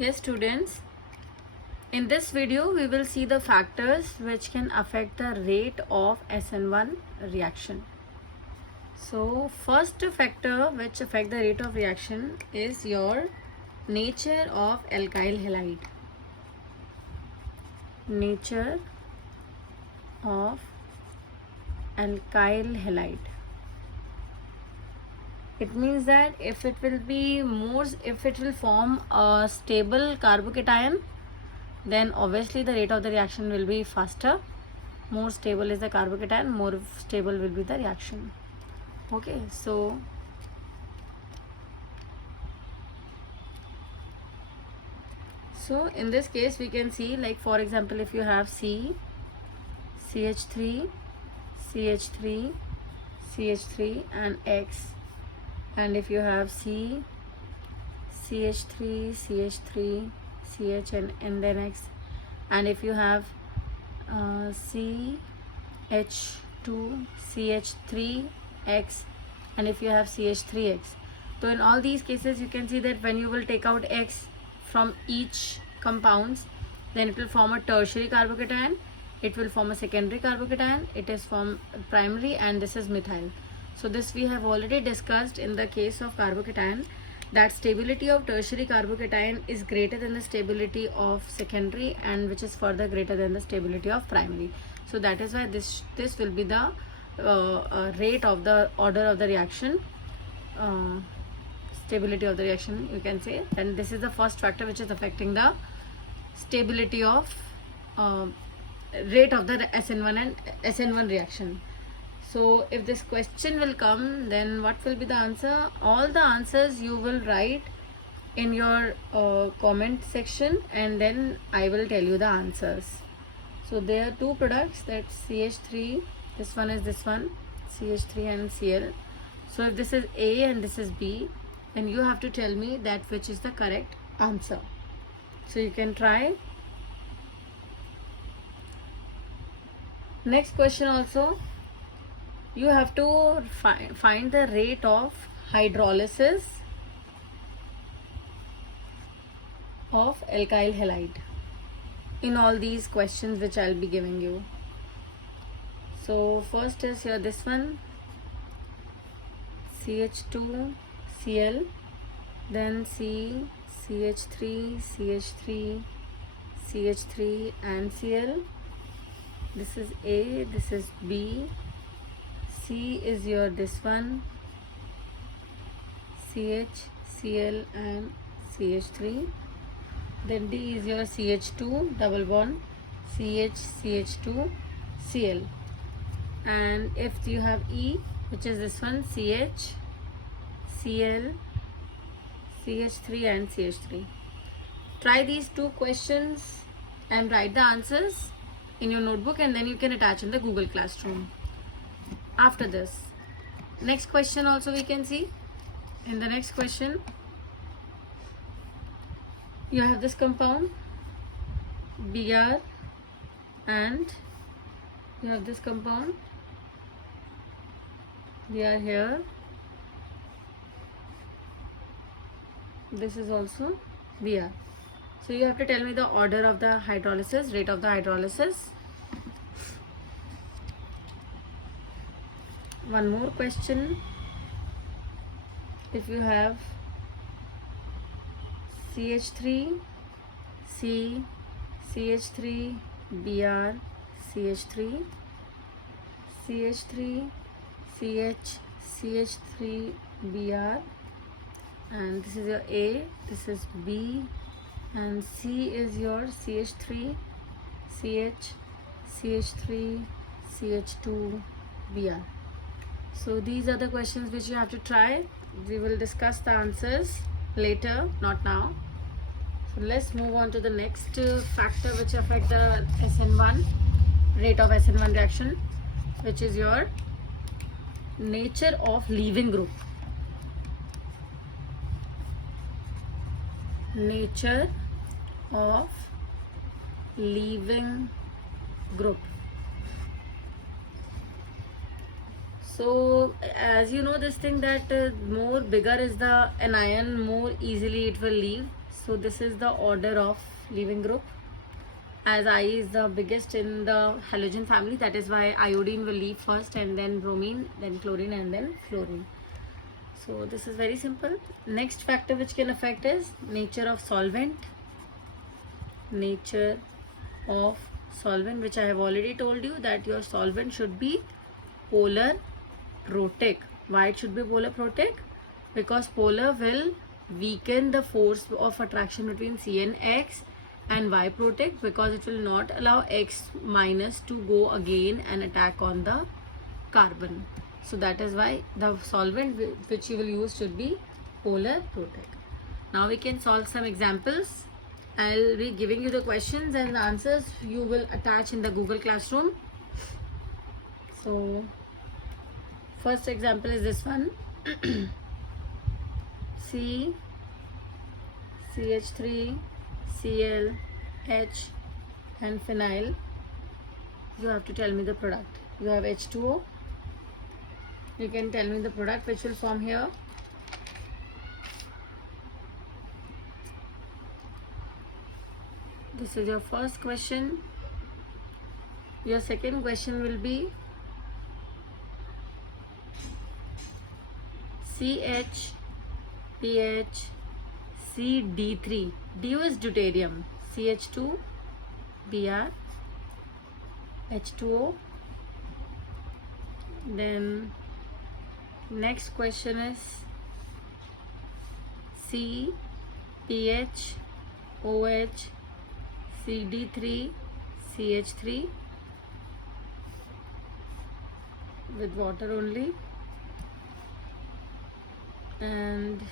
Yes, students, in this video we will see the factors which can affect the rate of SN1 reaction. So first factor which affect the rate of reaction is your nature of alkyl halide. Nature of alkyl halide. It means that if it will form a stable carbocation, then obviously the rate of the reaction will be faster. More stable is the carbocation, more stable will be the reaction. Okay, so in this case we can see, like for example, if you have CH3 and X, and if you have CH3 CH and then X, and if you have CH2 CH3X, and if you have CH3X. So in all these cases you can see that when you will take out X from each compounds, then it will form a tertiary carbocation, it will form a secondary carbocation, it is from primary, and this is methyl. So this we have already discussed in the case of carbocation, that stability of tertiary carbocation is greater than the stability of secondary, and which is further greater than the stability of primary. So that is why this will be the rate of the order of the reaction, stability of the reaction you can say. And this is the first factor which is affecting the stability of rate of the SN1 and SN1 reaction. So if this question will come, then what will be the answer? All the answers you will write in your comment section, and then I will tell you the answers. So there are two products, that's CH3, this one is this one, CH3 and Cl. So if this is A and this is B, then you have to tell me that which is the correct answer. So you can try. Next question also, you have to find the rate of hydrolysis of alkyl halide in all these questions which I'll be giving you. So first is here this one, CH2 Cl, then CH3 and Cl. This is A, this is B, C is your this one, CH, Cl and CH3. Then D is your CH2 double bond, CH2 Cl. And if you have E, which is this one, CH, Cl, CH3 and CH3. Try these two questions and write the answers in your notebook, and then you can attach in the Google Classroom. After this, next question also we can see. In the next question, you have this compound Br, and you have this compound Br here. This is also Br. So you have to tell me the order of the hydrolysis, rate of the hydrolysis. One more question. If you have CH3 C, CH3 Br, CH3, CH3 CH, CH3 Br, and this is your A, this is B, and C is your CH3 CH, CH3 CH2 Br. So these are the questions which you have to try. We will discuss the answers later, not now. So let's move on to the next factor which affect the SN1, rate of SN1 reaction, which is your nature of leaving group. Nature of leaving group. So as you know this thing that more bigger is the anion, more easily it will leave. So this is the order of leaving group. As I is the biggest in the halogen family, that is why iodine will leave first, and then bromine, then chlorine, and then fluorine. So this is very simple. Next factor which can affect is nature of solvent. Nature of solvent, which I have already told you that your solvent should be polar protic. Why it should be polar protic? Because polar will weaken the force of attraction between C and X, and why protic? Because it will not allow X minus to go again and attack on the carbon. So that is why the solvent which you will use should be polar protic. Now we can solve some examples. I'll be giving you the questions and the answers you will attach in the Google Classroom. So first example is this one. CH3, Cl, H and phenyl. You have to tell me the product. You have H2O. You can tell me the product which will form here. This is your first question. Your second question will be CH, PH, CD3. DO is deuterium. CH2, Br, H2O. Then next question is C, PH, OH, CD3, CH3 with water only. And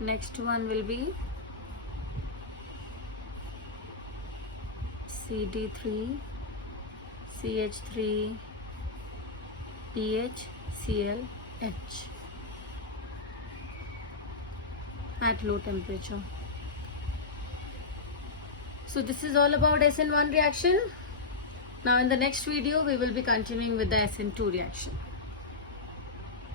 next one will be CD3, CH3, PH, Cl, H at low temperature. So this is all about SN1 reaction. Now in the next video we will be continuing with the SN2 reaction.